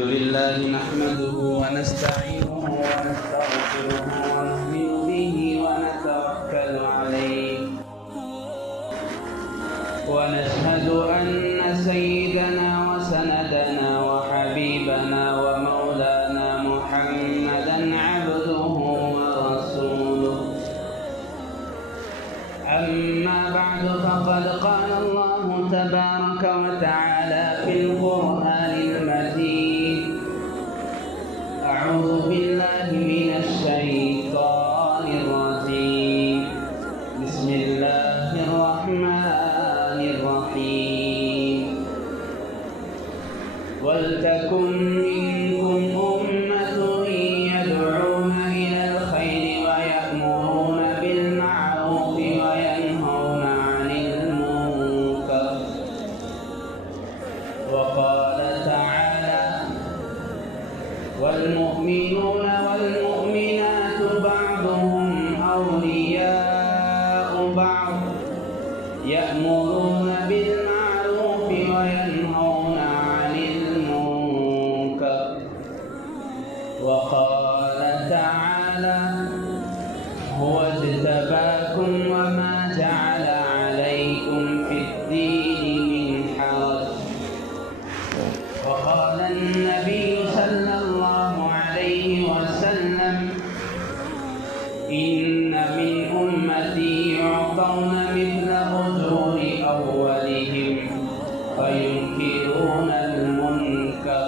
لله نحمده ونستعينه ونستغفره ونؤمن به ونتوكل عليه ونشهد أن سيدنا وسندنا وحبيبنا ومولانا محمدا عبده ورسوله. أما بعد فقد قال الله تبارك وتعالى في القرآن المجيد: أعوذ بالله من الشيطان الرجيم. بسم الله الرحمن الرحيم. ولتكن منكم أمة يدعون إلى الخير ويأمرون بالمعروف وينهون عن المنكر. وقال تعالى: والمؤمنون والمؤمنات بعضهم أولياء بعض يأمرون بالمعروف وينهون عن المنكر. وقال تعالى: هو اجتباكم وما جعل عليكم في الدين من حرج. وقال النبي صلى الله عليه وسلم: إن من أمتي يعطون مثل أجور أولهم فينكرون المنكر.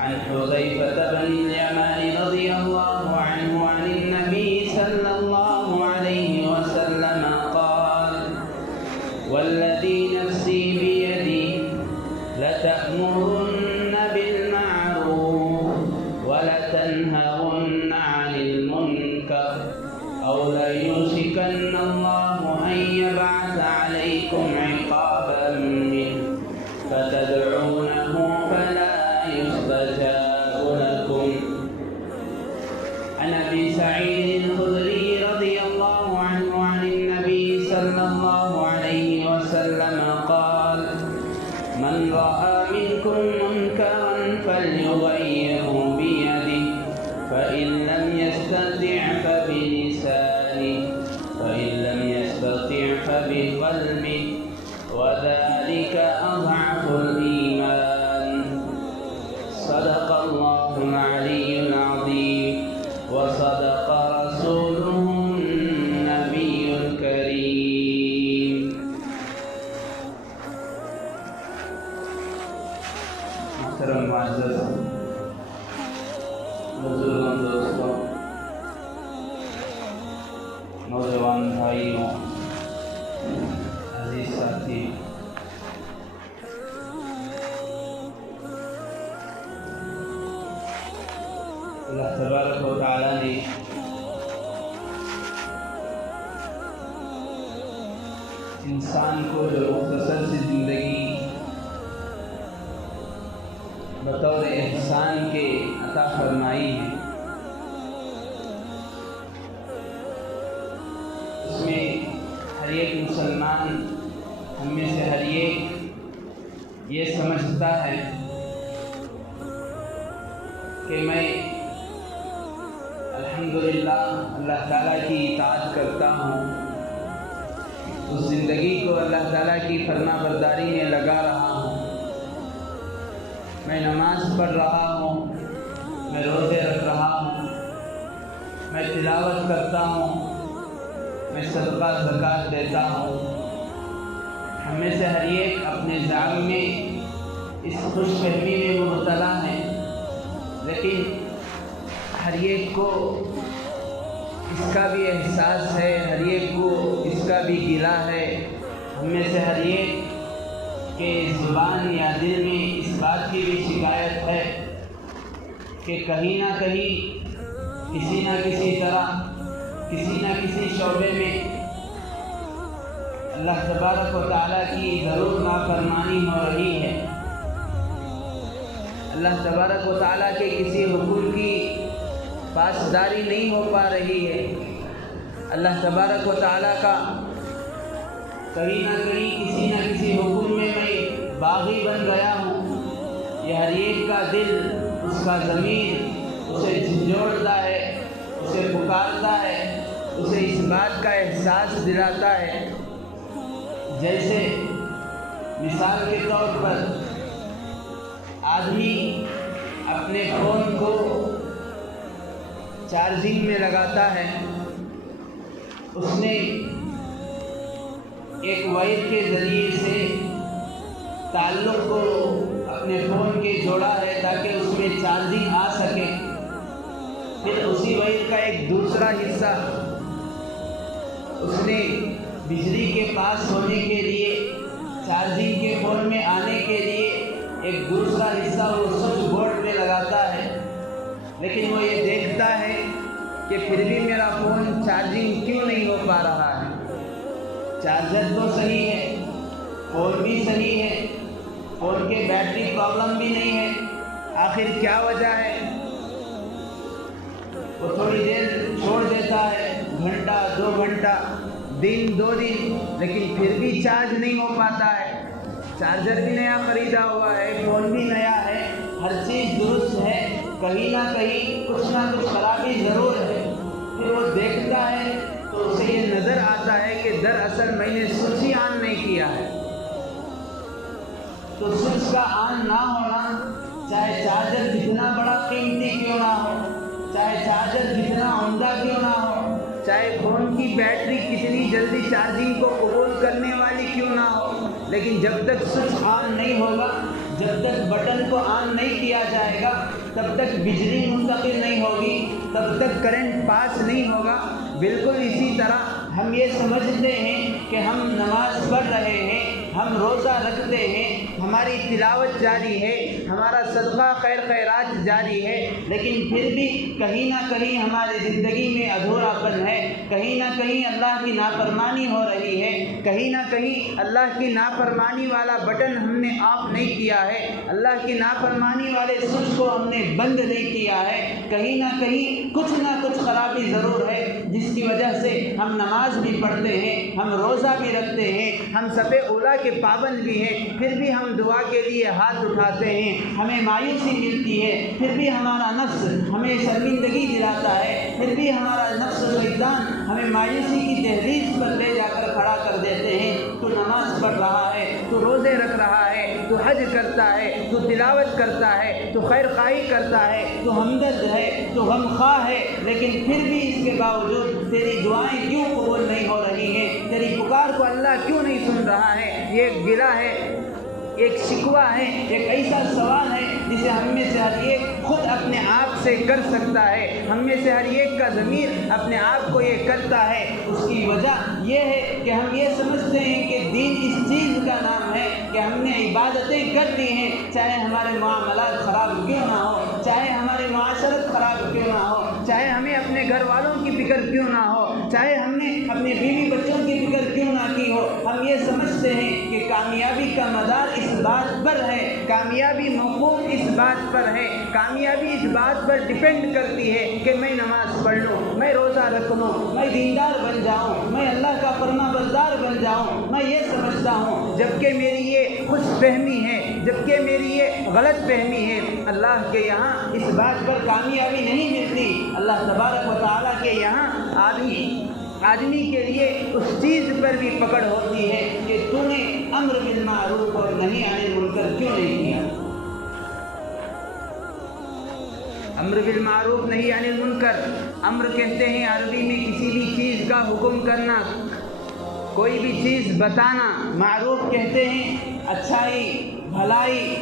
عن حذيفة بن اليمان رضي الله عنه عن النبي صلى الله عليه وسلم قال: والذي نفسي بيدي لتأمرن بالمعروف ولتنهون عن المنكر أو ليوشكن الله أن يبعث عليكم عقابا منه فتدعونه فلا يستجاب لكم. عن أبي سعيد الخدري رضي الله عنه عن النبي صلى الله عليه وسلم قال: من رأى منكم منكرا فليغيره بيده فإن لم يستطع فبلسانه فإن لم يستطع فبقلبه وذلك أضعف الإيمان. صدق الله العلي العظيم وصدق رسوله النبي الكريم. محترم معزز بزرگوں، دوستوں، نوجوان بھائیوں، عزیز ساتھی، اللہ تبارک و تعالی نے انسان کو جو مختصر سی زندگی بطور احسان کے عطا فرمائی ہے، اس میں ہر ایک مسلمان، ہم میں سے ہر ایک یہ سمجھتا ہے کہ میں الحمدللہ اللہ تعالیٰ کی اطاعت کرتا ہوں، اس زندگی کو اللہ تعالیٰ کی فرما برداری میں لگا رہا ہوں، میں نماز پڑھ رہا ہوں، میں روزے رکھ رہا ہوں، میں تلاوت کرتا ہوں، میں صدقہ زکوٰۃ دیتا ہوں۔ ہم میں سے ہر ایک اپنے ذات میں اس خوش فہمی میں مبتلا ہے، لیکن ہر ایک کو اس کا بھی احساس ہے، ہر ایک کو اس کا بھی گلہ ہے، ہم میں سے ہر ایک کہ زبان یا دل میں اس بات کی بھی شکایت ہے کہ کہیں نہ کہیں کسی نہ کسی طرح کسی نہ کسی شعبے میں اللہ تبارک و تعالیٰ کی ضرور نافرمانی ہو رہی ہے، اللہ تبارک و تعالیٰ کے کسی حکم کی پاسداری نہیں ہو پا رہی ہے، اللہ تبارک و تعالیٰ کا کہیں نہ کہیں کسی نہ کسی حکم میں میں باغی بن گیا ہوں یہ ہر ایک کا دل، اس کا ضمیر اسے جھنجھوڑتا ہے، اسے پکارتا ہے، اسے اس بات کا احساس دلاتا ہے جیسے مثال کے طور پر آدمی اپنے فون کو چارجنگ میں لگاتا ہے، اس نے ایک وائر کے ذریعے سے تعلق کو اپنے فون کے جوڑا ہے تاکہ اس میں چارجنگ آ سکے، پھر اسی وائر کا ایک دوسرا حصہ اس نے بجلی کے پاس ہونے کے لیے، چارجنگ کے فون میں آنے کے لیے ایک دوسرا حصہ وہ سوئچ بورڈ میں لگاتا ہے، لیکن وہ یہ دیکھتا ہے کہ پھر بھی میرا فون چارجنگ کیوں نہیں ہو پا رہا ہے۔ چارجر تو صحیح ہے، فون بھی صحیح ہے، فون کے بیٹری پرابلم بھی نہیں ہے، آخر کیا وجہ ہے؟ وہ تھوڑی دیر چھوڑ دیتا ہے، گھنٹہ 2 گھنٹہ، دن 2 دن، لیکن پھر بھی چارج نہیں ہو پاتا ہے۔ چارجر بھی نیا خریدا ہوا ہے، فون بھی نیا ہے، ہر چیز درست ہے، کہیں نہ کہیں کچھ نہ کچھ خرابی ضرور ہے۔ پھر وہ دیکھتا ہے تو اسے یہ نظر آتا ہے کہ دراصل میں نے سوئچ ہی آن نہیں کیا ہے۔ تو سوئچ کا آن نہ ہونا، چاہے چارجر جتنا بڑا قیمتی کیوں نہ ہو، چاہے چارجر جتنا عمدہ کیوں نہ ہو، چاہے فون کی بیٹری کتنی جلدی چارجنگ کو قبول کرنے والی کیوں نہ ہو، لیکن جب تک سوئچ آن نہیں ہوگا، جب تک بٹن کو آن نہیں کیا جائے گا، تب تک بجلی منتقل نہیں ہوگی، تب تک کرنٹ پاس نہیں ہوگا۔ بالکل اسی طرح ہم یہ سمجھتے ہیں کہ ہم نماز پڑھ رہے ہیں، ہم روزہ رکھتے ہیں، ہماری تلاوت جاری ہے، ہمارا صدقہ خیر خیرات جاری ہے، لیکن پھر بھی کہیں نہ کہیں ہماری زندگی میں ادھورا پن ہے، کہیں نہ کہیں اللہ کی نافرمانی ہو رہی ہے، کہیں نہ کہیں اللہ کی نافرمانی والا بٹن ہم نے آف نہیں کیا ہے، اللہ کی نافرمانی والے سوئچ کو ہم نے بند نہیں کیا ہے، کہیں نہ کہیں کچھ نہ کچھ خرابی ضرور ہے، جس کی وجہ سے ہم نماز بھی پڑھتے ہیں، ہم روزہ بھی رکھتے ہیں، ہم صف اولیٰ کے پابند بھی ہیں، پھر بھی ہم دعا کے لیے ہاتھ اٹھاتے ہیں، ہمیں مایوسی ملتی ہے، پھر بھی ہمارا نفس ہمیں شرمندگی دلاتا ہے، پھر بھی ہمارا نفس و شیطان ہمیں مایوسی کی دہلیز پر لے جا کر کھڑا کر دیتے ہیں۔ تو نماز پڑھ رہا ہے، تو روزے رکھ رہا ہے، تو حج کرتا ہے، تو تلاوت کرتا ہے، تو خیر خواہی کرتا ہے، تو ہمدرد ہے، تو غم خواہ ہے، لیکن پھر بھی اس کے باوجود تیری دعائیں کیوں قبول نہیں ہو رہی ہیں، تیری پکار کو اللہ کیوں نہیں سن رہا ہے؟ یہ ایک گلہ ہے، ایک شکوہ ہے، ایک ایسا سوال ہے جسے ہم میں سے ہر ایک خود اپنے آپ سے کر سکتا ہے، ہم میں سے ہر ایک کا ضمیر اپنے آپ کو یہ کرتا ہے۔ اس کی وجہ یہ ہے کہ ہم یہ سمجھتے ہیں کہ دین اس چیز کا نام ہے کہ ہم نے عبادتیں کر دی ہیں، چاہے ہمارے معاملات خراب کیوں نہ ہو، چاہے ہماری معاشرت خراب کیوں نہ ہو، چاہے ہمیں اپنے گھر والوں کی فکر کیوں نہ ہو، چاہے ہم نے اپنے بیوی بچوں کی فکر کیوں نہ کی ہو، ہم یہ سمجھتے ہیں کہ کامیابی کا مدار اس بات پر ہے، کامیابی موقوف اس بات پر ہے، کامیابی اس بات پر ڈیپینڈ کرتی ہے کہ میں نماز پڑھ لوں، میں روزہ رکھ لوں، میں دیندار بن جاؤں، میں اللہ کا فرما بردار بن جاؤں، میں یہ سمجھتا ہوں، جبکہ میری یہ خوش فہمی ہے، جبکہ میری یہ غلط فہمی ہے۔ اللہ کے یہاں اس بات پر کامیابی نہیں ملتی، اللہ تبارک و تعالیٰ کے یہاں آدمی کے لیے اس چیز پر بھی پکڑ ہوتی ہے کہ تو نے امر بالمعروف اور نہی عن المنکر کیوں نہیں کیا۔ امر بالمعروف نہی عن المنکر، امر کہتے ہیں عربی میں کسی بھی چیز کا حکم کرنا، کوئی بھی چیز بتانا، معروف کہتے ہیں اچھائی بھلائی،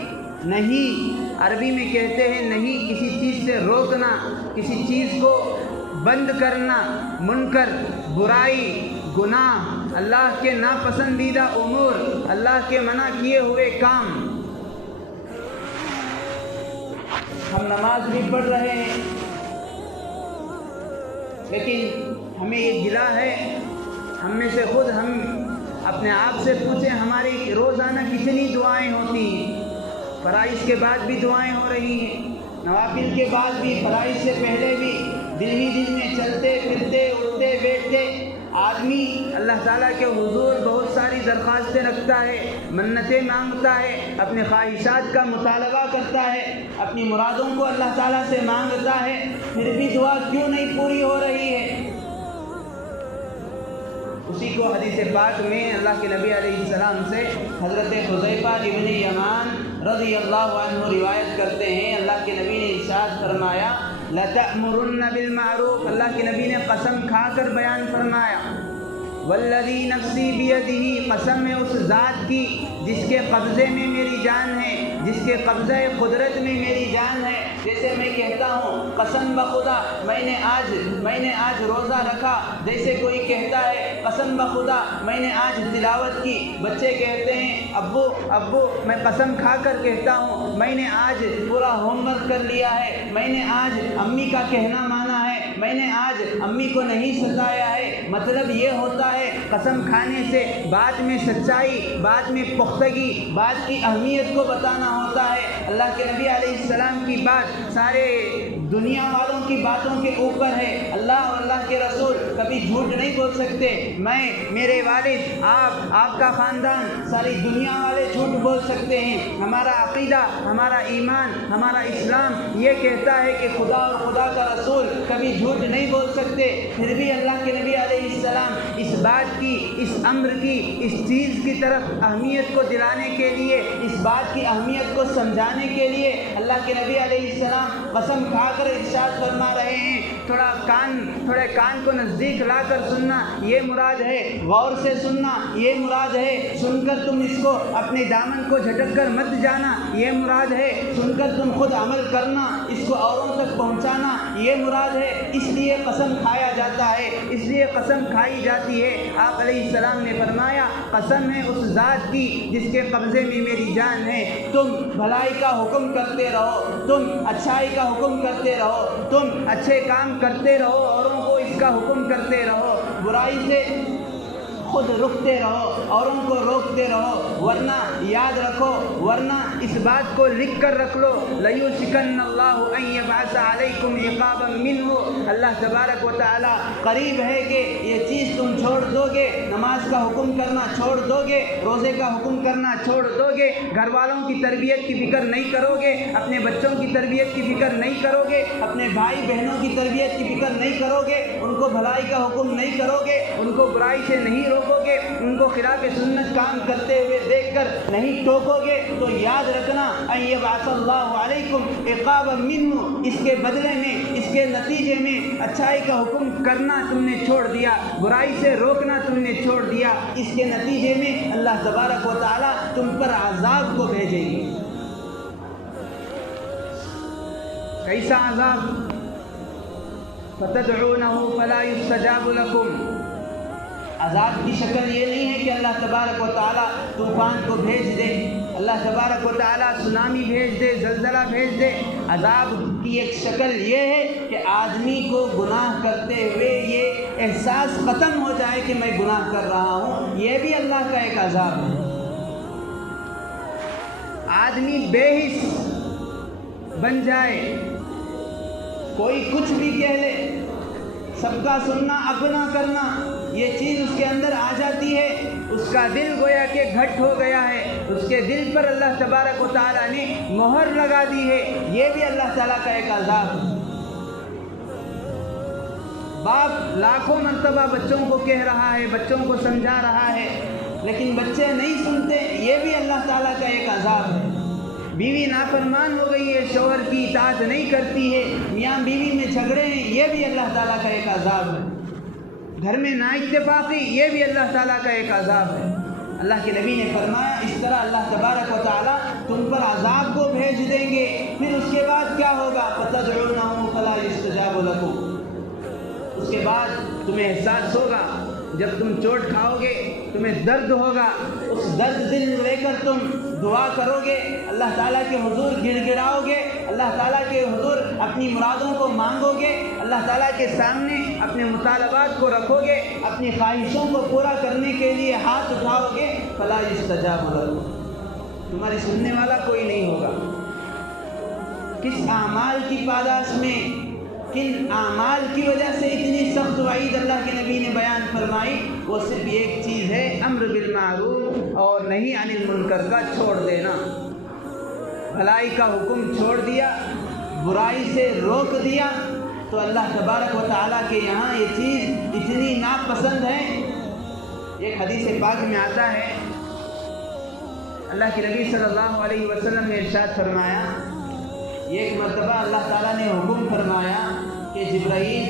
نہیں عربی میں کہتے ہیں نہیں کسی چیز سے روکنا، کسی چیز کو بند کرنا، منکر برائی گناہ، اللہ کے ناپسندیدہ امور، اللہ کے منع کیے ہوئے کام۔ ہم نماز بھی پڑھ رہے ہیں، لیکن ہمیں یہ گلہ ہے، ہم میں سے خود ہم اپنے آپ سے پوچھیں ہماری روزانہ کتنی دعائیں ہوتی ہیں، فرائض کے بعد بھی دعائیں ہو رہی ہیں، نوافل کے بعد بھی، فرائض سے پہلے بھی، دن ہی دن میں چلتے پھرتے اٹھتے بیٹھتے آدمی اللہ تعالیٰ کے حضور بہت ساری درخواستیں رکھتا ہے، منتیں مانگتا ہے، اپنے خواہشات کا مطالبہ کرتا ہے، اپنی مرادوں کو اللہ تعالیٰ سے مانگتا ہے، پھر بھی دعا کیوں نہیں پوری ہو رہی ہے؟ اسی کو حدیث پاک میں اللہ کے نبی علیہ السلام سے حضرت حذیفہ ابن یمان رضی اللہ عنہ روایت کرتے ہیں، اللہ کے نبی نے ارشاد فرمایا لَتَأْمُرُنَّ بِالْمَعْرُوفِ، اللہ کے نبی نے قسم کھا کر بیان فرمایا، وَالَّذِي نَفْسِي بِيَدِهِ، قسم ہے اس ذات کی جس کے قبضے میں میری جان ہے، جس کے قبضہ قدرت میں میری جان ہے۔ جیسے میں کہتا ہوں قسم بخدا میں نے آج روزہ رکھا، جیسے کوئی کہتا ہے قسم بخدا میں نے آج تلاوت کی، بچے کہتے ہیں ابو میں قسم کھا کر کہتا ہوں میں نے آج پورا ہوم ورک کر لیا ہے، میں نے آج امی کا کہنا مانا ہے، میں نے آج امی کو نہیں ستایا ہے۔ مطلب یہ ہوتا ہے قسم کھانے سے بات میں سچائی، بات میں پختگی، بات کی اہمیت کو بتانا ہوتا ہے۔ اللہ کے نبی علیہ السلام کی بات سارے دنیا والوں کی باتوں کے اوپر ہے۔ اللہ اور اللہ کے رسول کبھی جھوٹ نہیں بول سکتے۔ میں، میرے والد، آپ کا خاندان، ساری دنیا والے جھوٹ بول سکتے ہیں۔ ہمارا عقیدہ، ہمارا ایمان، ہمارا اسلام یہ کہتا ہے کہ خدا اور خدا کا رسول کبھی جھوٹ نہیں بول سکتے۔ پھر بھی اللہ کے نبی علیہ السلام اس بات کی، اس امر کی، اس چیز کی طرف اہمیت کو دلانے کے لیے، اس بات کی اہمیت کو سمجھانے کے لیے اللہ کے نبی علیہ السلام قسم کھا کر ارشاد فرما رہے ہیں۔ تھوڑے کان کو نزدیک لا کر سننا یہ مراد ہے، غور سے سننا یہ مراد ہے، سن کر تم اس کو اپنے دامن کو جھٹک کر مت جانا یہ مراد ہے، سن کر تم خود عمل کرنا، اس کو اوروں تک پہنچانا یہ مراد ہے۔ اس لیے قسم کھایا جاتا ہے، اس لیے قسم کھائی جاتی ہے۔ آپ علیہ السلام نے فرمایا قسم ہے اس ذات کی جس کے قبضے میں میری جان ہے، تم بھلائی کا حکم کرتے رہو، تم اچھائی کا حکم کرتے رہو، تم اچھے کام کرتے رہو، اوروں کو اس کا حکم کرتے رہو، برائی سے خود رکتے رہو، اوروں کو روکتے رہو، ورنہ یاد رکھو، ورنہ اس بات کو لکھ کر رکھ لو لَيُوشِكَنَّ اللَّهُ أَن يَبْعَثَ عَلَيْكُمْ عِقَابًا مِّنْهُ، اللہ تبارک و تعالی قریب ہے کہ یہ چیز تم چھوڑ دو گے، نماز کا حکم کرنا چھوڑ دو گے، روزے کا حکم کرنا چھوڑ دو گے، گھر والوں کی تربیت کی فکر نہیں کرو گے، اپنے بچوں کی تربیت کی فکر نہیں کرو گے، اپنے بھائی بہنوں کی تربیت کی فکر نہیں کرو گے، ان کو بھلائی کا حکم نہیں کرو گے، ان کو برائی سے نہیں روکو گے، ان کو خلاف سنت کام کرتے ہوئے دیکھ کر نہیں ٹوکو گے، تو یاد رکھنا ان یبعث اللہ علیکم عقابا منہ، اس کے بدلے میں، اس کے نتیجے میں اچھائی کا حکم کرنا تم نے چھوڑ دیا، برائی سے روکنا تم نے چھوڑ دیا، اس کے نتیجے میں اللہ تبارک و تعالی تم پر عذاب کو بھیجے گی۔ کیسا عذاب؟ فتدعونه فلا يستجاب لكم، عذاب کی شکل یہ نہیں ہے کہ اللہ تبارک و تعالیٰ طوفان کو بھیج دے، اللہ تبارک و تعالیٰ سونامی بھیج دے، زلزلہ بھیج دے۔ عذاب کی ایک شکل یہ ہے کہ آدمی کو گناہ کرتے ہوئے یہ احساس ختم ہو جائے کہ میں گناہ کر رہا ہوں، یہ بھی اللہ کا ایک عذاب ہے۔ آدمی بے حس بن جائے، کوئی کچھ بھی کہہ لے، سب کا سننا اپنا کرنا، یہ چیز اس کے اندر آ جاتی ہے، اس کا دل گویا کہ گھٹ ہو گیا ہے، اس کے دل پر اللہ تبارک و تعالیٰ نے مہر لگا دی ہے، یہ بھی اللہ تعالیٰ کا ایک عذاب ہے۔ باپ لاکھوں مرتبہ بچوں کو کہہ رہا ہے، بچوں کو سمجھا رہا ہے، لیکن بچے نہیں سنتے، یہ بھی اللہ تعالیٰ کا ایک عذاب ہے۔ بیوی نافرمان ہو گئی ہے، شوہر کی اطاعت نہیں کرتی ہے، میاں بیوی میں جھگڑے ہیں، یہ بھی اللہ تعالیٰ کا ایک عذاب ہے۔ گھر میں نا اتفاقی، یہ بھی اللہ تعالیٰ کا ایک عذاب ہے۔ اللہ کے نبی نے فرمایا اس طرح اللہ تبارک و تعالیٰ تم پر عذاب کو بھیج دیں گے، پھر اس کے بعد کیا ہوگا؟ فَتَدْعُونَهُ فَلَا يُسْتَجَابُ لَكُمْ، اس کے بعد تمہیں احساس ہوگا، جب تم چوٹ کھاؤ گے تمہیں درد ہوگا، اس درد دل لے کر تم دعا کرو گے، اللہ تعالیٰ کے حضور گڑ گڑاؤ گے، اللہ تعالیٰ کے حضور اپنی مرادوں کو مانگو گے، اللہ تعالیٰ کے سامنے اپنے مطالبات کو رکھو گے، اپنی خواہشوں کو پورا کرنے کے لیے ہاتھ اٹھاؤ گے، فلا یستجاب لکم، تمہاری سننے والا کوئی نہیں ہوگا۔ کس اعمال کی پاداش میں کن اعمال کی وجہ سے اتنی سخت وعید اللہ کے نبی نے بیان فرمائی، وہ صرف ایک چیز ہے، امر بالمعروف اور نہی عن المنکر کا چھوڑ دینا۔ بھلائی کا حکم چھوڑ دیا، برائی سے روک دیا، تو اللہ تبارک و تعالیٰ کے یہاں یہ چیز اتنی ناپسند ہے۔ ایک حدیث پاک میں آتا ہے، اللہ کے نبی صلی اللہ علیہ وسلم نے ارشاد فرمایا، ایک مرتبہ اللہ تعالیٰ نے حکم فرمایا کہ جبرائیل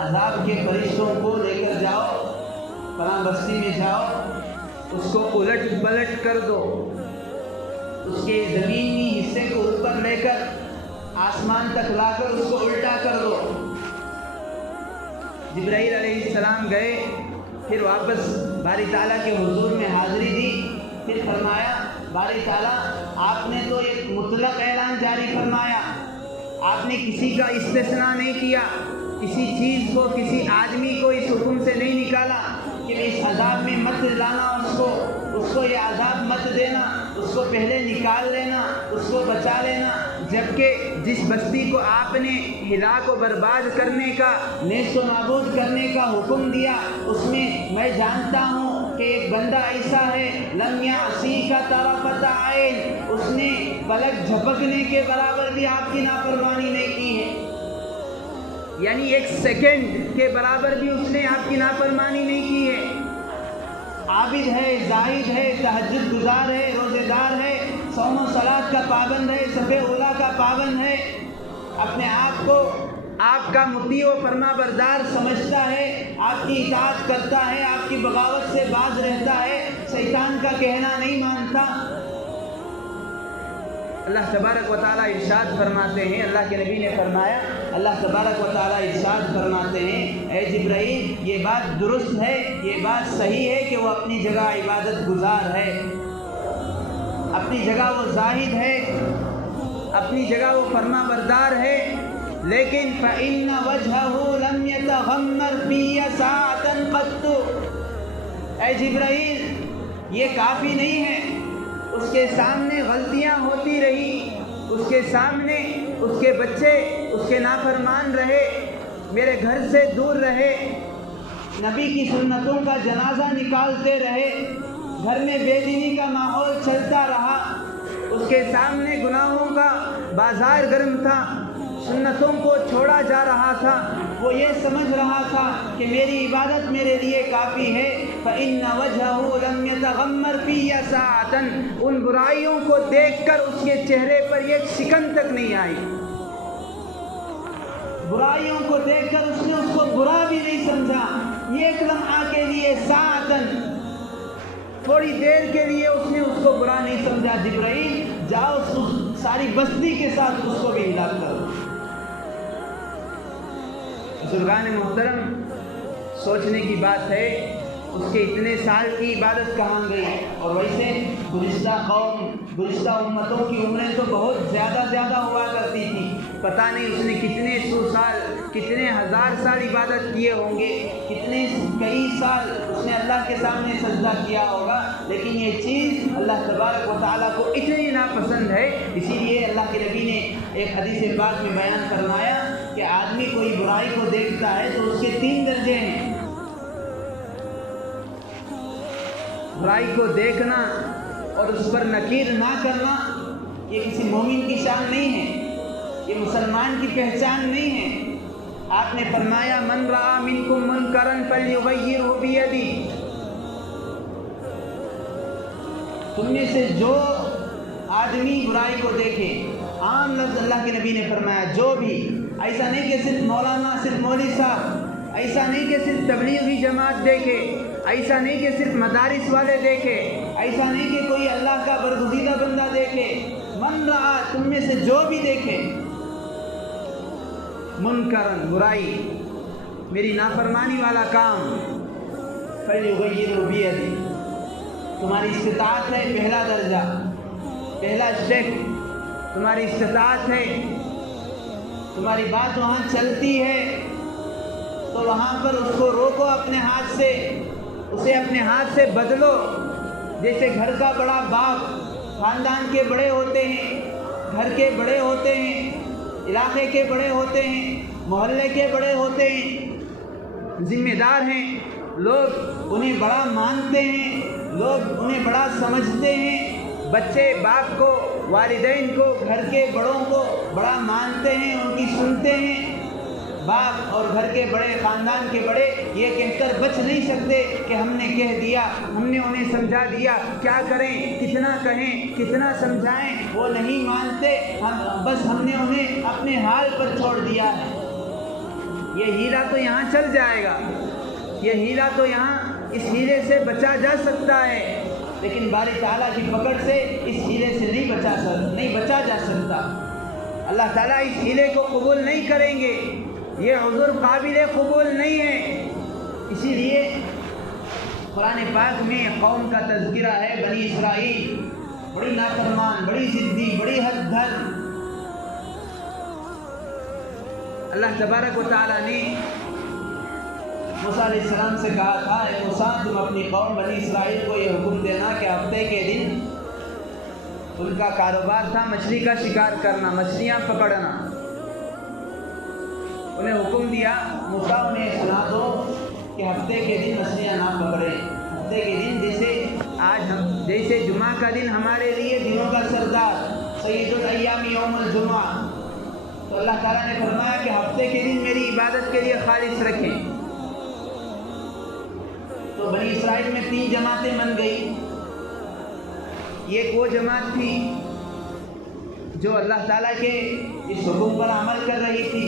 عذاب کے فرشتوں کو لے کر جاؤ، فلاں بستی میں جاؤ، اس کو الٹ پلٹ کر دو، اس کے زمینی حصے کو اوپر لے کر آسمان تک لا کر اس کو الٹا کر دو۔ جبرائیل علیہ السلام گئے، پھر واپس باری تعالیٰ کے حضور میں حاضری دی، پھر فرمایا، باری تعالیٰ آپ نے تو ایک مطلق اعلان جاری فرمایا، آپ نے کسی کا استثناء نہیں کیا، کسی چیز کو، کسی آدمی کو اس حکم سے نہیں نکالا کہ اس عذاب میں مت لانا، اس کو یہ عذاب مت دینا، اس کو پہلے نکال لینا، اس کو بچا لینا، جبکہ جس بستی کو آپ نے ہلاک و برباد کرنے کا، نیست و نابود کرنے کا حکم دیا، اس میں جانتا ہوں کہ ایک بندہ ایسا ہے، لم یعصیک طرفۃ عین، اس نے پلک جھپکنے کے برابر بھی آپ کی نافرمانی نہیں کی ہے، یعنی ایک سیکنڈ کے برابر بھی اس نے آپ کی نافرمانی نہیں کی ہے۔ عابد ہے، زاہد ہے، تہجد گزار ہے، روزے دار ہے، صوم و صلاۃ کا پابند ہے، صف اولیٰ کا پابند ہے، اپنے آپ کو آپ کا مطیع و فرما بردار سمجھتا ہے، آپ کی اطاعت کرتا ہے، آپ کی بغاوت سے باز رہتا ہے، شیطان کا کہنا نہیں مانتا۔ اللہ تبارک و تعالیٰ ارشاد فرماتے ہیں، اللہ کے نبی نے فرمایا، اللہ تبارک و تعالیٰ ارشاد فرماتے ہیں، اے جبرائیل یہ بات درست ہے، یہ بات صحیح ہے کہ وہ اپنی جگہ عبادت گزار ہے، اپنی جگہ وہ زاہد ہے، اپنی جگہ وہ فرما بردار ہے، لیکن فَإِنَّ وَجْهَهُ لَمْ يَتَغَمَّرْ فِيَّ سَاعَةً قَطُّ، اے جبرائیل یہ کافی نہیں ہے، اس کے سامنے غلطیاں ہوتی رہی، اس کے سامنے اس کے بچے اس کے نافرمان رہے، میرے گھر سے دور رہے، نبی کی سنتوں کا جنازہ نکالتے رہے، گھر میں بے دینی کا ماحول چلتا رہا، اس کے سامنے گناہوں کا بازار گرم تھا، سنتوں کو چھوڑا جا رہا تھا، وہ یہ سمجھ رہا تھا کہ میری عبادت میرے لیے کافی ہے، فَإِنَّ وَجْهَهُ لَمْ يَتَغَمَّرْ فِيَّ سَاعَةً، ان برائیوں کو دیکھ کر اس کے چہرے پر ایک سکن تک نہیں آئی، برائیوں کو دیکھ کر اس نے اس کو برا بھی نہیں سمجھا، ایک لمحہ کے لیے، ساعتاً تھوڑی دیر کے لیے اس نے اس کو برا نہیں سمجھا، جبرائیل جاؤ اس ساری بستی کے ساتھ اس کو بھی ہلاک کرو۔ بزرگان محترم، سوچنے کی بات ہے، اس کے اتنے سال کی عبادت کہاں گئی، اور ویسے گزشتہ امتوں کی عمریں تو بہت زیادہ ہوا کرتی تھی، پتہ نہیں اس نے کتنے سو سال، کتنے ہزار سال عبادت کیے ہوں گے، کئی سال اس نے اللہ کے سامنے سجدہ کیا ہوگا، لیکن یہ چیز اللہ تبارک و تعالیٰ کو اتنی ناپسند ہے، اسی لیے اللہ کے نبی نے ایک حدیث پاک میں بیان فرمایا کہ آدمی کوئی برائی کو دیکھتا ہے تو اس کے 3 درجے ہیں، برائی کو دیکھنا اور اس پر نکیر نہ کرنا یہ کسی مومن کی شان نہیں ہے، یہ مسلمان کی پہچان نہیں ہے۔ آپ نے فرمایا، من رأى منکم منکرا فلیغیرہ بیدہ، تم میں سے جو آدمی برائی کو دیکھے، عام لفظ اللہ کے نبی نے فرمایا جو بھی، ایسا نہیں کہ صرف مولانا، صرف مولوی صاحب، ایسا نہیں کہ صرف تبلیغی جماعت دیکھے، ایسا نہیں کہ صرف مدارس والے دیکھے، ایسا نہیں کہ کوئی اللہ کا برگزیدہ بندہ دیکھے، من رہا، تم میں سے جو بھی دیکھے، منکرن، برائی، میری نافرمانی والا کام، فلیغیرہ بیدہ، تمہاری استطاعت ہے پہلا درجہ، پہلا اسٹیپ، تمہاری استطاعت ہے، تمہاری بات وہاں چلتی ہے تو وہاں پر اس کو روکو اپنے ہاتھ سے، اسے اپنے ہاتھ سے بدلو، جیسے گھر کا بڑا باپ، خاندان کے بڑے ہوتے ہیں، گھر کے بڑے ہوتے ہیں، علاقے کے بڑے ہوتے ہیں، محلے کے بڑے ہوتے ہیں، ذمہ دار ہیں، لوگ انہیں بڑا مانتے ہیں، لوگ انہیں بڑا سمجھتے ہیں، بچے باپ کو، والدین کو، گھر کے بڑوں کو بڑا مانتے ہیں، ان کی سنتے ہیں۔ باپ اور گھر کے بڑے، خاندان کے بڑے یہ کہہ کر بچ نہیں سکتے کہ ہم نے کہہ دیا، ہم نے انہیں سمجھا دیا، کیا کریں، کتنا کہیں، کتنا سمجھائیں، وہ نہیں مانتے، ہم نے انہیں اپنے حال پر چھوڑ دیا ہے۔ یہ ہیلا تو یہاں چل جائے گا، یہ ہیلا تو یہاں اس ہیلے سے بچا جا سکتا ہے، لیکن باری تعالیٰ کی پکڑ سے اس ہیلے سے نہیں بچا جا سکتا۔ اللہ تعالیٰ اس ہیلے کو قبول نہیں کریں گے، یہ عذر قابل قبول نہیں ہے۔ اسی لیے قرآن پاک میں قوم کا تذکرہ ہے، بنی اسرائیل بڑی نافرمان، بڑی ضدی، بڑی حد دھر۔ اللہ تبارک و تعالیٰ نے موسیٰ علیہ السلام سے کہا تھا، اے موسیٰ تم اپنی قوم بنی اسرائیل کو یہ حکم دینا کہ ہفتے کے دن ان کا کاروبار تھا مچھلی کا شکار کرنا، مچھلیاں پکڑنا۔ انہیں حکم دیا، موسیٰ انہیں سنا دو کہ ہفتے کے دن مچھلیاں نہ پکڑیں۔ ہفتے کے دن جیسے جمعہ کا دن ہمارے لیے دنوں کا سردار، سید الایام یوم الجمعہ، تو اللہ تعالیٰ نے فرمایا کہ ہفتے کے دن میری عبادت کے لیے خالص رکھیں۔ تو بنی اسرائیل میں 3 جماعتیں بن گئی۔ ایک وہ جماعت تھی جو اللہ تعالیٰ کے اس حکم پر عمل کر رہی تھی،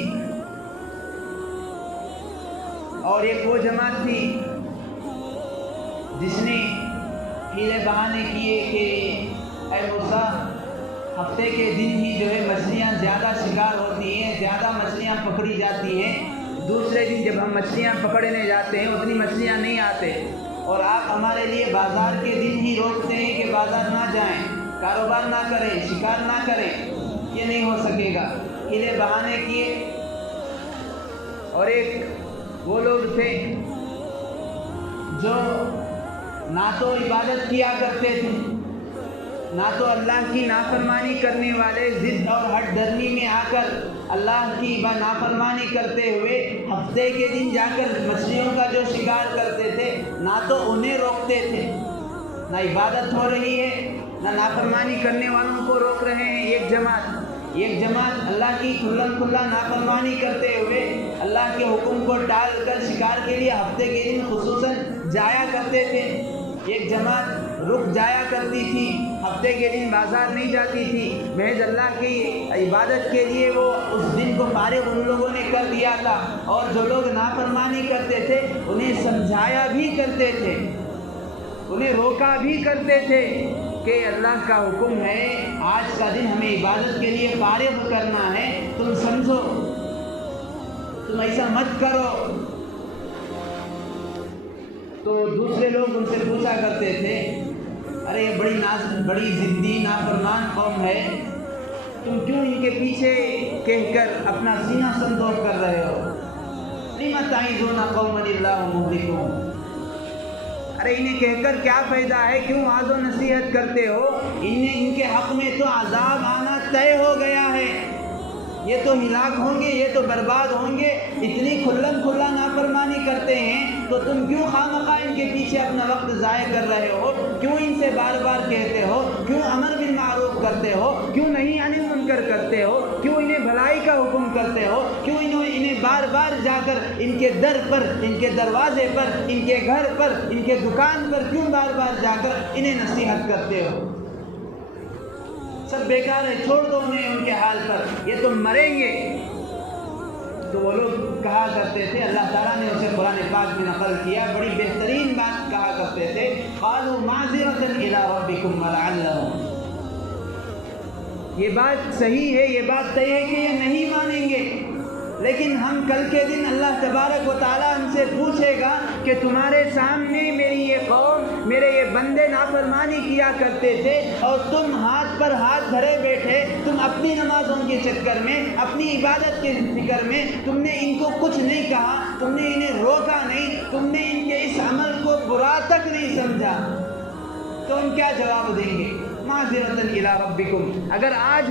اور ایک وہ جماعت تھی جس نے ہیلے بہانے کیے کہ اے موسیٰ ہفتے کے دن ہی جو ہے مچھلیاں زیادہ شکار ہوتی ہیں، زیادہ مچھلیاں پکڑی جاتی ہیں، دوسرے دن جب ہم مچھلیاں پکڑنے جاتے ہیں اتنی مچھلیاں نہیں آتے، اور آپ ہمارے لیے بازار کے دن ہی روکتے ہیں کہ بازار نہ جائیں، کاروبار نہ کریں، شکار نہ کریں۔ یہ نہیں ہو سکے گا۔ ہیلے بہانے کیے۔ اور ایک وہ لوگ تھے جو نہ تو عبادت کیا کرتے تھے، نہ تو اللہ کی نافرمانی کرنے والے، ضد اور ہٹ درمی میں آ کر اللہ کی نافرمانی کرتے ہوئے ہفتے کے دن جا کر مچھلیوں کا جو شکار کرتے تھے، نہ تو انہیں روکتے تھے، نہ عبادت ہو رہی ہے، نہ نافرمانی کرنے والوں کو روک رہے ہیں۔ ایک جماعت اللہ کی کھلا نافرمانی کرتے ہوئے اللہ کے حکم کو ٹال کر شکار کے لیے ہفتے کے دن خصوصاً جایا کرتے تھے۔ ایک جماعت رک جایا کرتی تھی، ہفتے کے دن بازار نہیں جاتی تھی، محض اللہ کی عبادت کے لیے وہ اس دن کو فارغ ان لوگوں نے کر دیا تھا، اور جو لوگ نافرمانی کرتے تھے انہیں سمجھایا بھی کرتے تھے، انہیں روکا بھی کرتے تھے کہ اللہ کا حکم ہے آج کا دن ہمیں عبادت کے لیے فارغ کرنا ہے، تم سمجھو، تم ایسا مت کرو۔ تو دوسرے لوگ ان سے پوچھا کرتے تھے، ارے یہ بڑی ضدی نافرمان قوم ہے، تم کیوں ان کے پیچھے کہہ کر اپنا سینہ سندوق کر رہے ہو؟ لِمَ تَعِظُونَ قَوْمًا اللَّهُ مُهْلِكُهُمْ، ارے انہیں کہہ کر کیا فائدہ ہے، کیوں واعظ و نصیحت کرتے ہو؟ ان کے حق میں تو عذاب آنا طے ہو گیا ہے، یہ تو ہلاک ہوں گے، یہ تو برباد ہوں گے۔ اتنی کھلا نافرمانی کرتے ہیں تو تم کیوں خواہ ان کے پیچھے اپنا وقت ضائع کر رہے ہو؟ کیوں ان سے بار بار کہتے ہو؟ کیوں امر بالمعروف کرتے ہو؟ کیوں نہیں عن المنکر کرتے ہو؟ کیوں انہیں بھلائی کا حکم کرتے ہو؟ کیوں انہیں بار بار جا کر ان کے در پر، ان کے دروازے پر، ان کے گھر پر، ان کے دکان پر کیوں بار بار جا کر انہیں نصیحت کرتے ہو؟ سب بیکار ہے، چھوڑ دو انہیں ان کے حال پر، یہ تو مریں گے۔ تو وہ لوگ کہا کرتے تھے، اللہ تعالیٰ نے اسے قرآن پاک میں نقل کیا، بڑی بہترین بات کہا کرتے تھے، قالوا معذرة إلى ربكم ولعلهم، یہ بات صحیح ہے، یہ بات طے ہے کہ یہ نہیں مانیں گے، لیکن ہم کل کے دن اللہ تبارک و تعالیٰ ہم سے پوچھے گا کہ تمہارے سامنے میری یہ قوم، میرے یہ بندے نافرمانی کیا کرتے تھے، اور تم ہاتھ پر ہاتھ دھرے بیٹھے، تم اپنی نمازوں کے چکر میں، اپنی عبادت کے فکر میں تم نے ان کو کچھ نہیں کہا، تم نے انہیں روکا نہیں، تم نے ان کے اس عمل کو برا تک نہیں سمجھا، تو ہم کیا جواب دیں گے؟ معذرۃ الی ربکم، اگر آج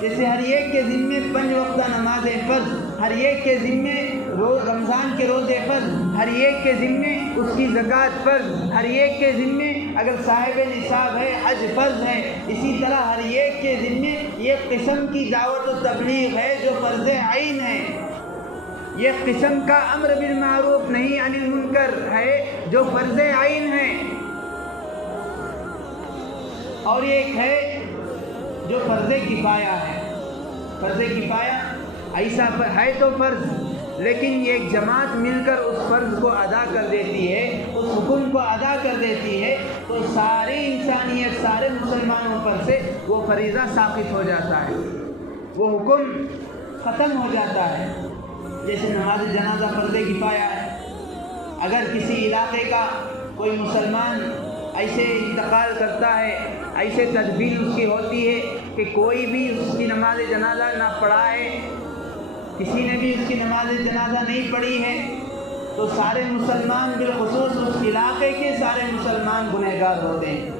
جیسے ہر ایک کے ذمے 5 وقتہ نماز فرض، ہر ایک کے ذمے رمضان کے روزے فرض، ہر ایک کے ذمے اس کی زکوٰۃ فرض، ہر ایک کے ذمے اگر صاحب نصاب ہے حج فرض ہے، اسی طرح ہر ایک کے ذمے ایک قسم کی دعوت و تبلیغ ہے جو فرض عین ہے، ایک قسم کا امر بالمعروف نہی عن المنکر ہے جو فرض عین ہے، اور ایک ہے جو فرض کفایہ ہے۔ فرض کفایہ ایسا ہے تو فرض، لیکن ایک جماعت مل کر اس فرض کو ادا کر دیتی ہے، اس حکم کو ادا کر دیتی ہے، تو ساری انسانیت، سارے مسلمانوں پر سے وہ فریضہ ساقط ہو جاتا ہے، وہ حکم ختم ہو جاتا ہے۔ جیسے نماز جنازہ فرض کفایہ ہے، اگر کسی علاقے کا کوئی مسلمان ایسے انتقال کرتا ہے، ایسے تدبیر اس کی ہوتی ہے کہ کوئی بھی اس کی نماز جنازہ نہ پڑھا ہے، کسی نے بھی اس کی نماز جنازہ نہیں پڑھی ہے، تو سارے مسلمان بالخصوص اس علاقے کے سارے مسلمان گنہگار ہوتے ہیں،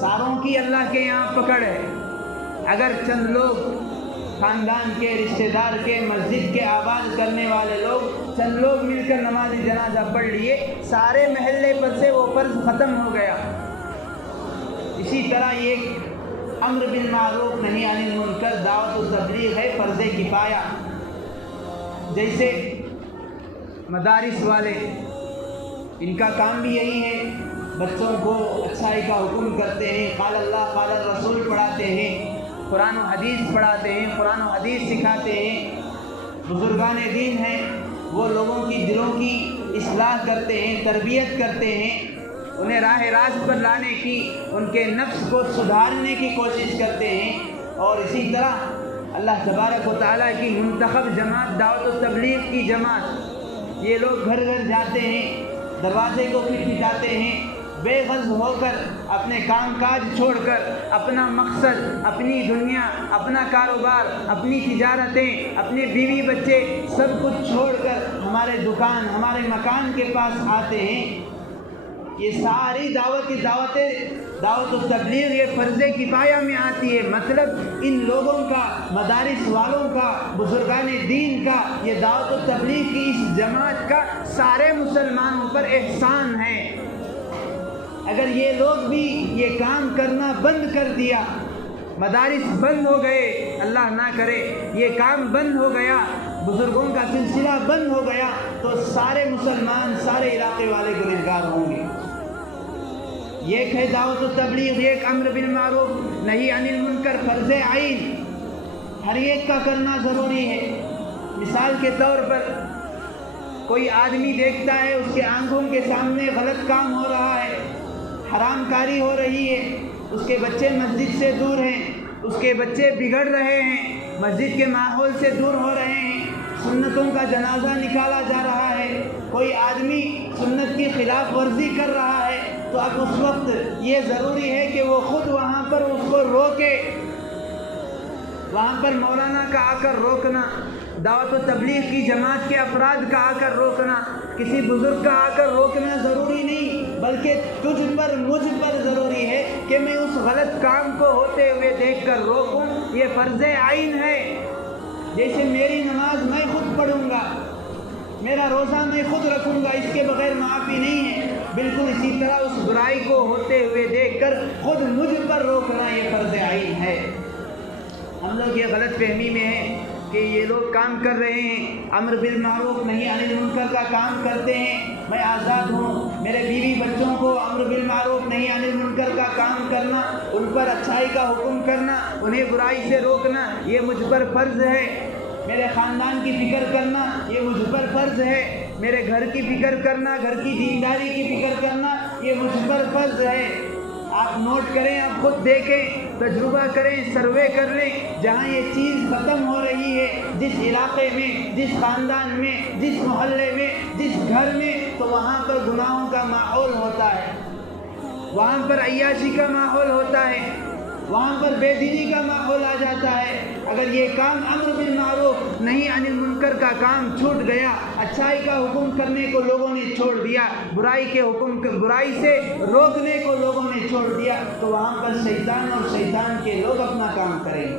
ساروں کی اللہ کے یہاں پکڑ ہے۔ اگر چند لوگ خاندان کے، رشتہ دار کے، مسجد کے آباد کرنے والے لوگ، چند لوگ مل کر نماز جنازہ پڑھ لیے، سارے محلے پر سے وہ فرض ختم ہو گیا۔ اسی طرح یہ امر بالمعروف نہی عن المنکر دعوت و تبلیغ ہے فرض کفایہ۔ جیسے مدارس والے، ان کا کام بھی یہی ہے، بچوں کو اچھائی کا حکم کرتے ہیں، قال اللہ قال الرسول پڑھاتے ہیں، قرآن و حدیث پڑھاتے ہیں، قرآن و حدیث سکھاتے ہیں، بزرگان دین ہیں، وہ لوگوں کی دلوں کی اصلاح کرتے ہیں، تربیت کرتے ہیں، انہیں راہ راست پر لانے کی، ان کے نفس کو سدھارنے کی کوشش کرتے ہیں۔ اور اسی طرح اللہ تبارک و تعالیٰ کی منتخب جماعت، دعوت و تبلیغ کی جماعت، یہ لوگ گھر گھر جاتے ہیں، دروازے کو کھٹکھٹاتے ہیں، بے غرض ہو کر، اپنے کام کاج چھوڑ کر، اپنا مقصد، اپنی دنیا، اپنا کاروبار، اپنی تجارتیں، اپنے بیوی بچے، سب کچھ چھوڑ کر ہمارے دکان، ہمارے مکان کے پاس آتے ہیں۔ یہ ساری دعوت و تبلیغ یہ فرض کفایہ میں آتی ہے۔ مطلب ان لوگوں کا، مدارس والوں کا، بزرگان دین کا، یہ دعوت و تبلیغ کی اس جماعت کا سارے مسلمانوں پر احسان ہے۔ اگر یہ لوگ بھی یہ کام کرنا بند کر دیا، مدارس بند ہو گئے، اللہ نہ کرے یہ کام بند ہو گیا، بزرگوں کا سلسلہ بند ہو گیا، تو سارے مسلمان، سارے علاقے والے گنہگار ہوں گے۔ ایک ہے دعوت و تبلیغ، ایک امر بالمعروف نہی عن المنکر فرض عین، ہر ایک کا کرنا ضروری ہے۔ مثال کے طور پر کوئی آدمی دیکھتا ہے اس کے آنکھوں کے سامنے غلط کام ہو رہا ہے، حرام کاری ہو رہی ہے، اس کے بچے مسجد سے دور ہیں، اس کے بچے بگڑ رہے ہیں، مسجد کے ماحول سے دور ہو رہے ہیں، سنتوں کا جنازہ نکالا جا رہا ہے، کوئی آدمی سنت کی خلاف ورزی کر رہا ہے، تو اب اس وقت یہ ضروری ہے کہ وہ خود وہاں پر اس کو روکے، وہاں پر مولانا کا آ کر روکنا، دعوت و تبلیغ کی جماعت کے افراد کا آ کر روکنا، کسی بزرگ کا آ کر روکنا ضروری نہیں، بلکہ تجھ پر، مجھ پر ضروری ہے کہ میں اس غلط کام کو ہوتے ہوئے دیکھ کر روکوں۔ یہ فرض عین ہے۔ جیسے میری نماز میں خود پڑھوں گا، میرا روزہ میں خود رکھوں گا، اس کے بغیر معافی نہیں ہے، بالکل اسی طرح اس برائی کو ہوتے ہوئے دیکھ کر خود مجھ پر روکنا یہ فرض عین ہے۔ ہم لوگ یہ غلط فہمی میں ہیں کہ یہ لوگ کام کر رہے ہیں، امر بالمعروف نہی عن المنکر کا کام کرتے ہیں، میں آزاد ہوں، میرے بیوی بچوں کو امر بالمعروف نہی عن المنکر کا کام کرنا، ان پر اچھائی کا حکم کرنا، انہیں برائی سے روکنا یہ مجھ پر فرض ہے، میرے خاندان کی فکر کرنا یہ مجھ پر فرض ہے، میرے گھر کی فکر کرنا، گھر کی دینداری کی فکر کرنا یہ مجھ پر فرض ہے۔ آپ نوٹ کریں، آپ خود دیکھیں، تجربہ کریں، سروے کر لیں، جہاں یہ چیز ختم ہو رہی ہے، جس علاقے میں، جس خاندان میں، جس محلے میں، جس گھر میں، تو وہاں پر گناہوں کا ماحول ہوتا ہے، وہاں پر عیاشی کا ماحول ہوتا ہے، وہاں پر بے دینی کا ماحول آ جاتا ہے۔ اگر یہ کام امر بالمعروف نہی عن المنکر کا کام چھوٹ گیا، اچھائی کا حکم کرنے کو لوگوں نے چھوڑ دیا، برائی سے روکنے کو لوگوں نے چھوڑ دیا، تو وہاں پر شیطان اور شیطان کے لوگ اپنا کام کریں گے۔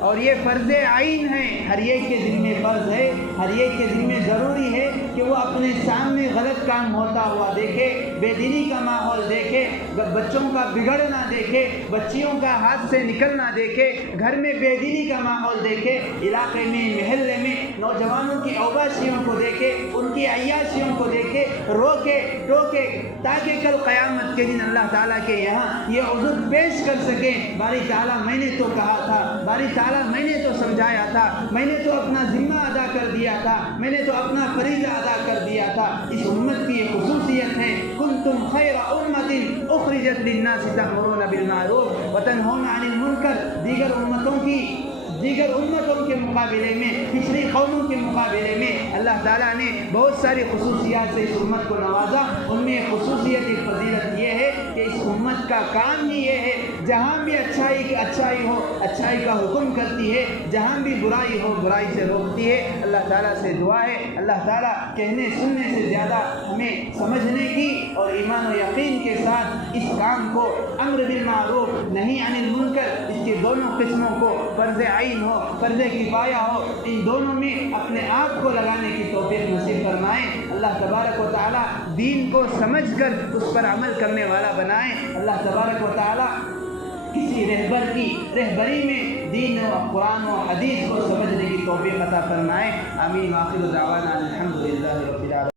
اور یہ فرض عین ہے، ہر ایک کے ذمہ فرض ہے، ہر ایک کے ذمہ ضروری ہے کہ وہ اپنے سامنے غلط کام ہوتا ہوا دیکھے، بے دینی کا ماحول دیکھے، بچوں کا بگڑنا دیکھے، بچیوں کا ہاتھ سے نکلنا دیکھے، گھر میں بے دینی کا ماحول دیکھے، علاقے میں محلے میں نوجوانوں کی اوباشیوں کو دیکھے، ان کی عیاشیوں کو دیکھے، روکے ٹوکے، تاکہ کل قیامت کے دن اللہ تعالیٰ کے یہاں یہ عذر پیش کر سکے، باری تعالیٰ میں نے تو کہا تھا، باری تعالیٰ میں نے تو سمجھایا تھا، میں نے تو اپنا ذمہ ادا کر دیا تھا، میں نے تو اپنا فریضہ ادا کر دیا تھا۔ اس امت کی یہ خصوصیت ہے، کنتم خیر امت اخرجت للناس تأمرون بالمعروف وتنہون عن المنکر۔ دیگر امتوں کے مقابلے میں، پچھلی قوموں کے مقابلے میں اللہ تعالیٰ نے بہت ساری خصوصیات سے اس امت کو نوازا۔ ان میں خصوصیت ایک فضیلت یہ ہے کہ اس امت کا کام ہی یہ ہے، جہاں بھی اچھائی ہو اچھائی کا حکم کرتی ہے، جہاں بھی برائی ہو برائی سے روکتی ہے۔ اللہ تعالیٰ سے دعا ہے اللہ تعالیٰ کہنے سننے سے زیادہ ہمیں سمجھنے کی اور ایمان و یقین کے ساتھ اس کام کو، امر بالمعروف نہی عن المنکر، اس کے دونوں قسموں کو، فرض عین ہو فرض کفایہ ہو، ان دونوں میں اپنے آپ کو لگانے کی توفیق نصیب فرمائے۔ اللہ تبارک و تعالیٰ دین کو سمجھ کر اس پر عمل کرنے والا بنائے۔ اللہ تبارک و تعالیٰ کسی رہبر کی رہبری میں دین و قرآن و حدیث کو سمجھنے کی توفیق عطا فرمائے۔ آمین۔ آخر دعوانا الحمدللہ رب العالمین۔